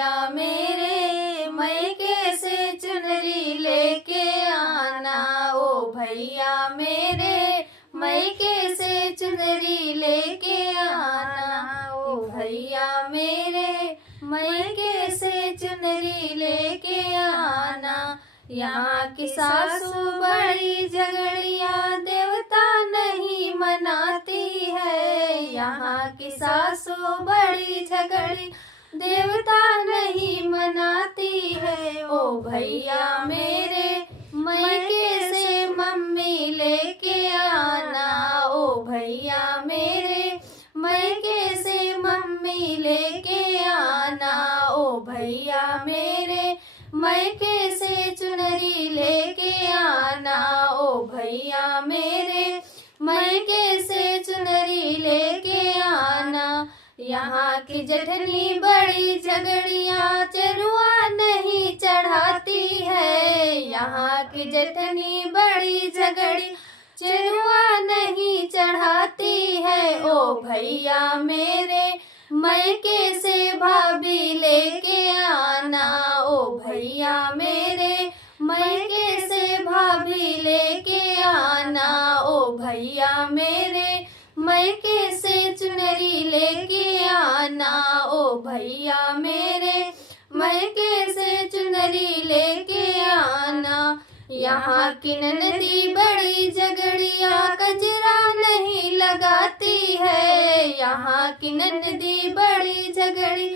भैया मेरे मैके से चुनरी लेके आना। ओ भैया मेरे मैके से चुनरी लेके आना। ओ भैया मेरे मैके से चुनरी लेके आना। यहाँ की सासू बड़ी झगड़िया देवता नहीं मनाती है। यहाँ की सासू बड़ी झगड़ी देवता नहीं मनाती है। ओ भैया मेरे मैके से मम्मी लेके आना। ओ भैया मेरे मैके से मम्मी लेके आना। ओ भैया मेरे मैके से चुनरी लेके आना। ओ भैया मेरे मैके से चुनरी लेके आना। यहाँ की जठनी बड़ी झगड़िया चरुआ नहीं चढ़ाती है। यहाँ की जठनी बड़ी झगड़ी चरुआ नहीं चढ़ाती है। ओ भैया मेरे मैके से भाभी लेके आना। ओ भैया मेरे मैके से भाभी लेके आना। ओ भैया मेरे मैके से चुनरी लेके आना। ओ भैया मेरे मैके से चुनरी लेके आना। यहाँ की ननदी बड़ी झगड़िया कजरा नहीं लगाती है। यहाँ की ननदी बड़ी झगड़ी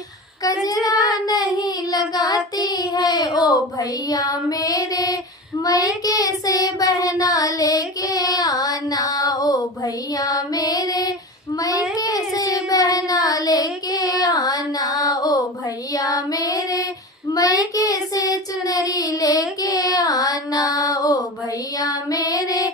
कजरा नहीं लगाती है। ओ भैया मेरे मैके से बहना लेके आना। ओ भैया मेरे मैके से बहना लेके आना। ओ भैया मेरे मैके से चुनरी लेके आना। ओ भैया मेरे